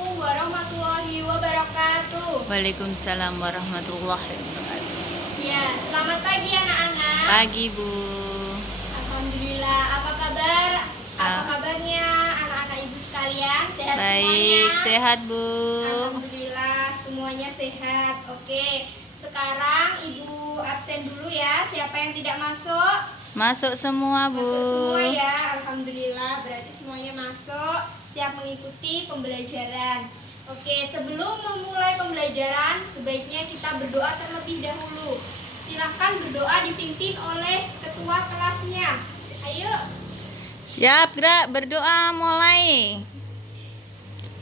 Assalamualaikum warahmatullahi wabarakatuh. Waalaikumsalam warahmatullahi wabarakatuh. Ya, selamat pagi anak-anak. Pagi, Bu. Alhamdulillah, apa kabar? Apa Ah. kabarnya anak-anak ibu sekalian? Sehat Baik, semuanya? sehat, Bu. Alhamdulillah, semuanya sehat. Oke, sekarang ibu absen dulu ya. Siapa yang tidak masuk? Masuk semua, Bu. Masuk semua ya. Alhamdulillah, berarti semuanya masuk, siap mengikuti pembelajaran. Oke, sebelum memulai pembelajaran, sebaiknya kita berdoa terlebih dahulu. Silahkan berdoa dipimpin oleh ketua kelasnya. Ayo. Siap, gerak, berdoa mulai.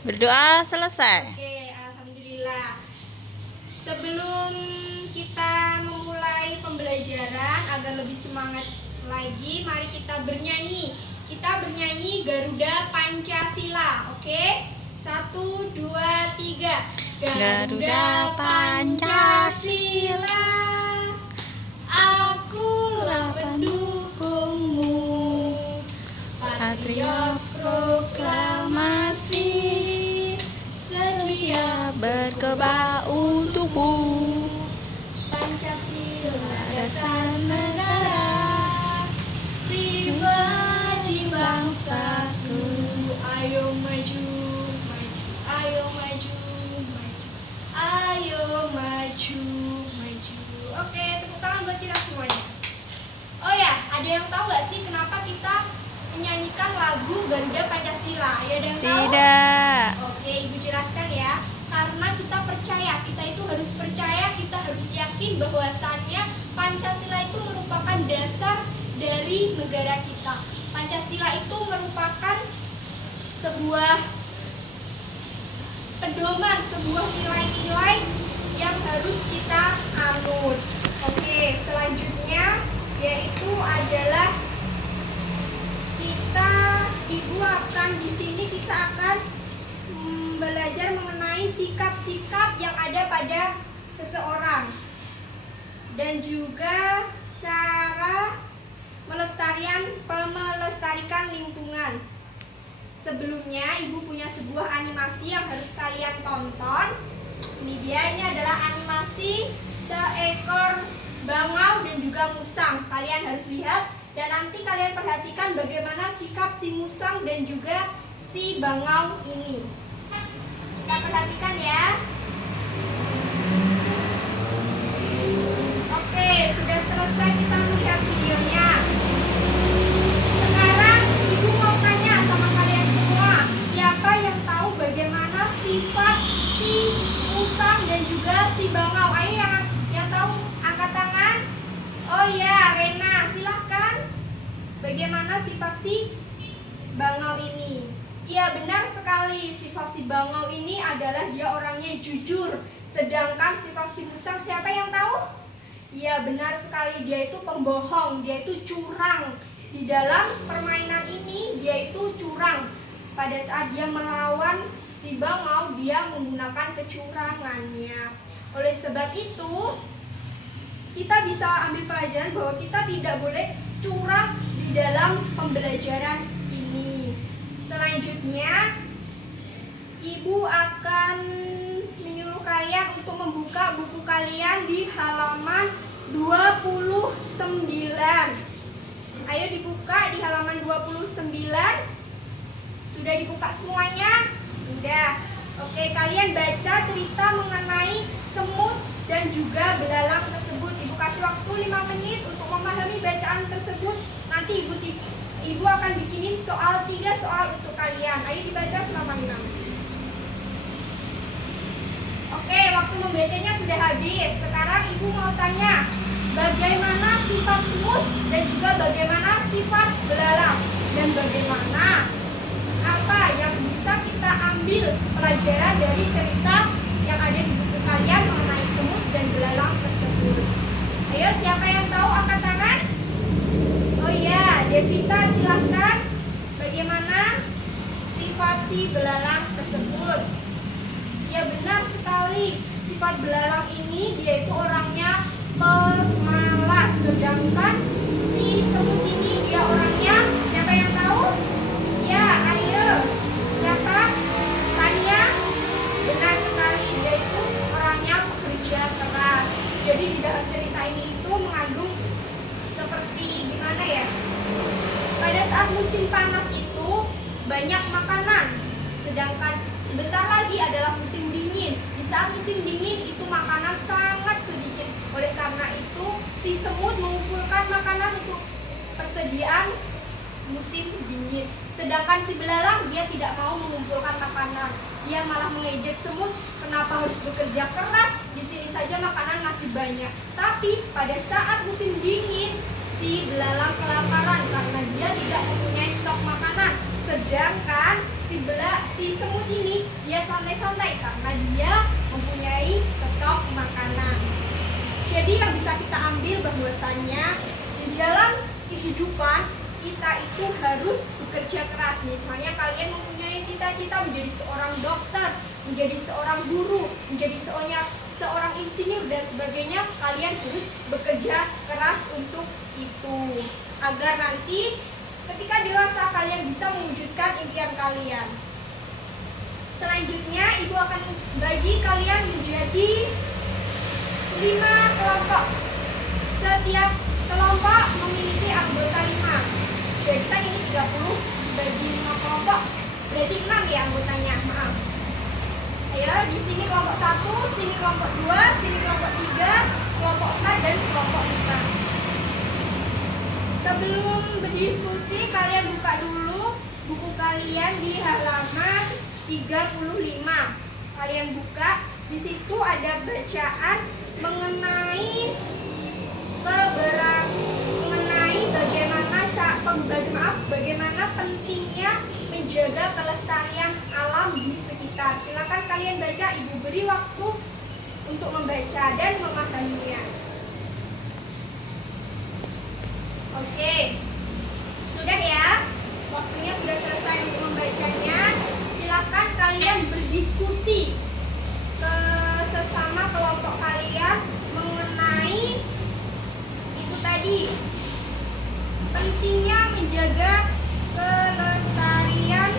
Berdoa selesai. Oke, alhamdulillah. Sebelum kita memulai pembelajaran agar lebih semangat lagi, mari kita bernyanyi. Kita bernyanyi Garuda Pancasila. Oke? 1, 2, 3. Garuda Pancasila, akulah pendukungmu, patriot proklamasi, sedia berkebak untukmu. Pancasila dasar negara, pribadi bangsaku. Ayo maju, maju, ayo maju, maju, ayo maju, maju. Oke, tepuk tangan buat kita semuanya. Oh ya, ada yang tahu nggak sih kenapa kita menyanyikan lagu Garuda Pancasila? Ya, ada yang tahu? Tidak. Oke, ibu jelaskan ya. Karena kita percaya, kita itu harus percaya, kita harus yakin bahwasannya Pancasila itu merupakan dasar dari negara kita. Pancasila itu merupakan sebuah pedoman, sebuah nilai-nilai yang harus kita anut. Oke, selanjutnya yaitu adalah ibu akan di sini kita akan belajar mengenai sikap-sikap yang ada pada seseorang dan juga cara melestarikan lingkungan. Sebelumnya ibu punya sebuah animasi yang harus kalian tonton. Ini adalah animasi seekor bangau dan juga musang. Kalian harus lihat dan nanti kalian perhatikan bagaimana sikap si musang dan juga si bangau ini. Kita perhatikan ya. Oke, sudah selesai kita melihat videonya. Sekarang ibu mau tanya sama kalian semua, siapa yang tahu bagaimana sifat si musang dan juga si bangau? Ayo yang tahu angkat tangan. Oh ya, Rena, silahkan. Bagaimana sifat si bangau ini? Ya, benar sekali, sifat si bangau ini adalah dia orangnya jujur. Sedangkan sifat si musang siapa yang tahu? Ya, benar sekali, dia itu pembohong, dia itu curang. Di dalam permainan ini dia itu curang. Pada saat dia melawan si bangau, dia menggunakan kecurangannya. Oleh sebab itu, kita bisa ambil pelajaran bahwa kita tidak boleh curang di dalam pembelajaran ini. Selanjutnya, ibu akan menyuruh kalian untuk membuka buku kalian di halaman 29. Ayo dibuka di halaman 29. Sudah dibuka semuanya? Sudah. Oke, kalian baca cerita mengenai semut dan juga belalang tersebut. Ibu kasih waktu 5 menit untuk memahami bacaan tersebut. Nanti ibu akan bikinin 3 soal untuk kalian. Ayo dibaca selama 5 menit. Oke, waktu membacanya sudah habis. Sekarang ibu mau tanya, bagaimana sifat semut dan juga bagaimana sifat belalang? Dan bagaimana apa yang bisa kita ambil pelajaran dari cerita yang ada di buku kalian mengenai semut dan belalang tersebut? Ayo, siapa yang tahu angkat tangan? Oh iya, Devita silahkan. Bagaimana sifat si belalang tersebut? Ya, benar sekali, sifat belalang ini dia itu orangnya pemalas. Sedangkan si semut ini dia orangnya, siapa yang tahu? Ya, ayo. Siapa? Tania? saat musim panas itu banyak makanan, sedangkan sebentar lagi adalah musim dingin. Di saat musim dingin itu makanan sangat sedikit. Oleh karena itu, si semut mengumpulkan makanan untuk persediaan musim dingin. Sedangkan si belalang dia tidak mau mengumpulkan makanan. Dia malah mengejek semut, kenapa harus bekerja keras? Di sini saja makanan masih banyak. Tapi pada saat musim dingin, si belalang kelaparan karena dia tidak mempunyai stok makanan. Sedangkan si semut ini dia santai-santai karena dia mempunyai stok makanan. Jadi yang bisa kita ambil bahwasannya di dalam kehidupan kita itu harus bekerja keras. Misalnya kalian mempunyai cita-cita menjadi seorang dokter, menjadi seorang guru, menjadi seorang insinyur dan sebagainya, kalian harus bekerja keras untuk itu agar nanti ketika dewasa kalian bisa mewujudkan impian kalian. Selanjutnya ibu akan bagi kalian menjadi 5 kelompok. Setiap kelompok memiliki anggota 5. Jadi kan ini 30 dibagi 5 kelompok, berarti 6 ya anggotanya, maaf. Ayo, di sini kelompok 1, sini kelompok 2, sini kelompok 3, kelompok 4 dan kelompok 5. Sebelum berdiskusi, kalian buka dulu buku kalian di halaman 35. Kalian buka, di situ ada bacaan mengenai bagaimana pentingnya menjaga kelestarian alam di sekitar. Silakan kalian baca, ibu beri waktu untuk membaca dan memahaminya. Oke, sudah ya, waktunya sudah selesai untuk membacanya. Silakan kalian berdiskusi ke sesama kelompok kalian mengenai itu tadi, pentingnya menjaga kelestarian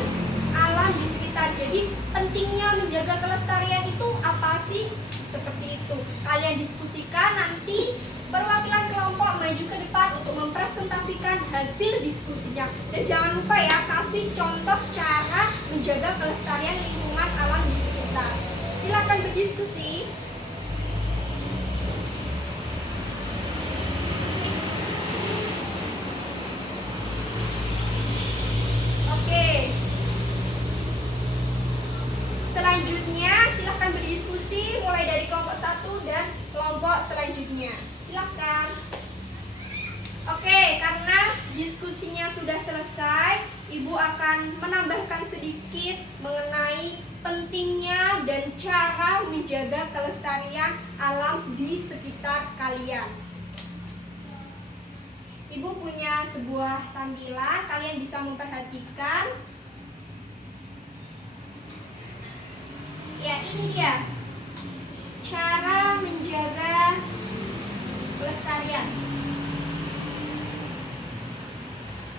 alam di sekitar. Jadi pentingnya menjaga kelestarian itu apa sih? Seperti itu. Kalian diskusikan, nanti perwakilan kelompok maju ke depan untuk mempresentasikan hasil diskusinya. Dan jangan lupa ya, kasih contoh cara menjaga kelestarian lingkungan alam di sekitar. Silakan berdiskusi. Selanjutnya silahkan berdiskusi mulai dari kelompok 1 dan kelompok selanjutnya. Silahkan. Oke, karena diskusinya sudah selesai, ibu akan menambahkan sedikit mengenai pentingnya dan cara menjaga kelestarian alam di sekitar kalian. Ibu punya sebuah tampilan, kalian bisa memperhatikan. Ya, ini dia cara menjaga kelestarian.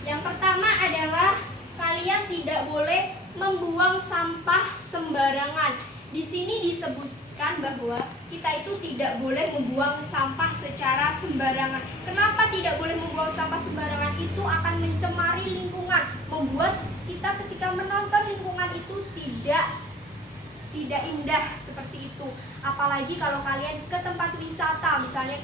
Yang pertama adalah kalian tidak boleh membuang sampah sembarangan. Di sini disebutkan bahwa kita itu tidak boleh membuang sampah secara sembarangan. Kenapa tidak boleh membuang sampah sembarangan? Itu akan mencemari lingkungan, membuat kita ketika menonton lingkungan itu tidak indah seperti itu. Apalagi kalau kalian ke tempat wisata, misalnya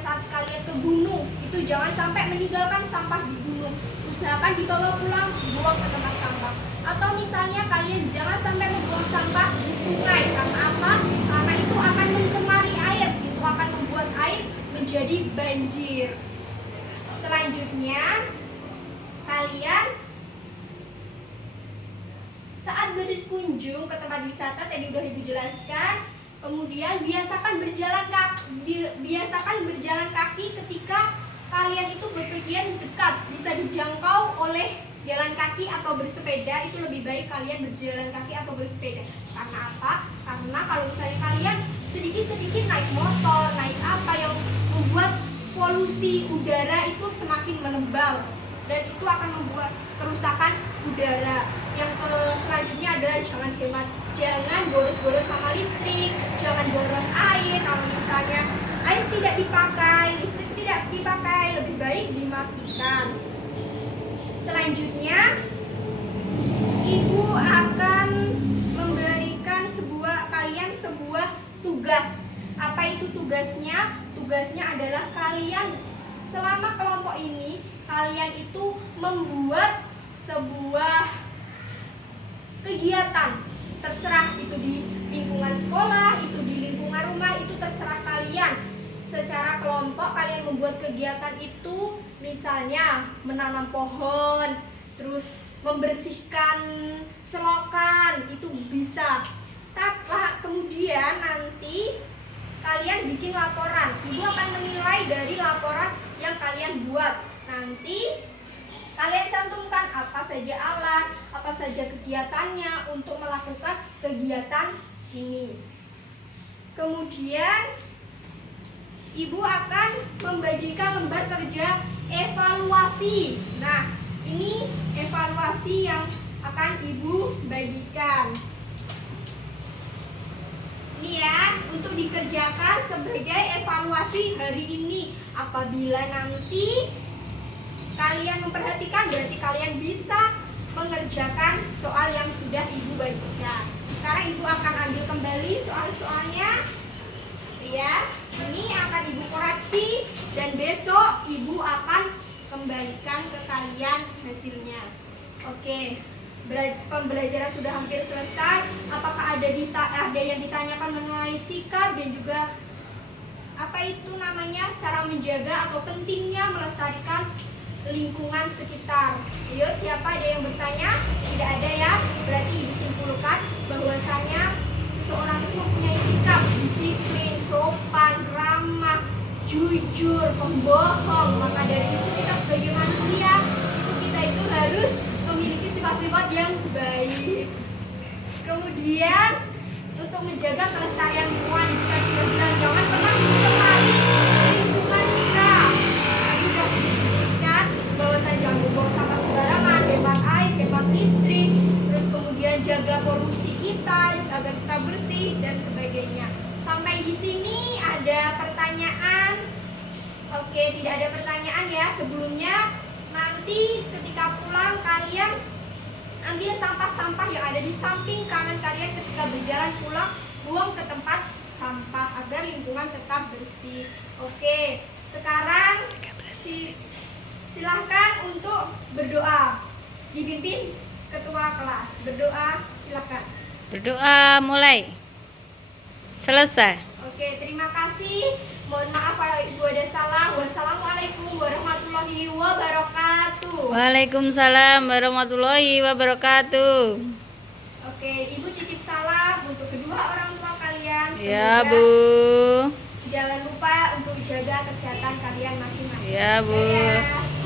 saat kalian ke gunung, itu jangan sampai meninggalkan sampah di gunung. Usahakan dibawa pulang, buang ke tempat sampah. Atau misalnya kalian jangan sampai membuang sampah di sungai. Karena apa? Karena itu akan mencemari air, itu akan membuat air menjadi banjir. Selanjutnya, kalian saat berkunjung ke tempat wisata, tadi udah ibu jelaskan, kemudian biasakan berjalan kaki ketika kalian itu bepergian dekat, bisa dijangkau oleh jalan kaki atau bersepeda. Itu lebih baik kalian berjalan kaki atau bersepeda. Karena apa? Karena kalau misalnya kalian sedikit-sedikit naik motor, naik apa yang membuat polusi udara itu semakin menebal, dan itu akan membuat kerusakan udara. Yang selanjutnya adalah jangan boros-boros sama listrik, jangan boros air. Kalau misalnya air tidak dipakai, listrik tidak dipakai, lebih baik dimatikan. Selanjutnya, Ibu akan memberikan kalian sebuah tugas. Apa itu tugasnya? Tugasnya adalah kalian selama kelompok ini kalian itu membuat sebuah kegiatan. Terserah itu di lingkungan sekolah, itu di lingkungan rumah, itu terserah kalian. Secara kelompok kalian membuat kegiatan itu, misalnya menanam pohon, terus membersihkan selokan, itu bisa. Tapi kemudian nanti kalian bikin laporan. Ibu akan menilai dari laporan yang kalian buat. Nanti kalian cantumkan apa saja alat, apa saja kegiatannya untuk melakukan kegiatan ini. Kemudian Ibu akan membagikan lembar kerja evaluasi. Nah, ini evaluasi yang akan Ibu bagikan. Ini ya, untuk dikerjakan sebagai evaluasi hari ini. Apabila nanti kalian memperhatikan, berarti kalian bisa mengerjakan soal yang sudah Ibu bagikan. Sekarang Ibu akan ambil kembali soal-soalnya. Ya, ini akan Ibu koreksi dan besok Ibu akan kembalikan ke kalian hasilnya. Oke. Pembelajaran sudah hampir selesai. Apakah ada yang ditanyakan mengenai sikap dan juga apa itu namanya, cara menjaga atau pentingnya melestarikan lingkungan sekitar? Ayo, siapa ada yang bertanya? Tidak ada ya. Berarti disimpulkan bahwasanya seseorang itu mempunyai sikap disiplin, sopan, ramah, jujur, pembohong. Maka dari itu kita sebagai manusia kita itu harus memiliki sifat-sifat yang baik. Kemudian untuk menjaga kelestarian lingkungan, kita sudah bilang jangan pernah mencemari lingkungan kita. Tadi sudah disebutkan bahwa saya jangan membuang sampah sembarangan, hemat air, hemat listrik, terus kemudian jaga polusi kita agar kita bersih dan sebagainya. Sampai di sini ada pertanyaan? Oke, tidak ada pertanyaan ya. Sebelumnya nanti ketika pulang kalian ambil sampah-sampah yang ada di samping kanan kalian ketika berjalan pulang, buang ke tempat sampah agar lingkungan tetap bersih. Oke, sekarang silahkan untuk berdoa. Dipimpin ketua kelas. Berdoa, silahkan. Berdoa mulai. Selesai. Oke, terima kasih. Mohon maaf kalau Ibu ada salah. Wassalamualaikum warahmatullahi wabarakatuh. Waalaikumsalam warahmatullahi wabarakatuh. Oke, Ibu titip salam untuk kedua orang tua kalian. Ya, Semoga Bu. jangan lupa untuk jaga kesehatan kalian masing-masing. Ya, Bu. Dadah.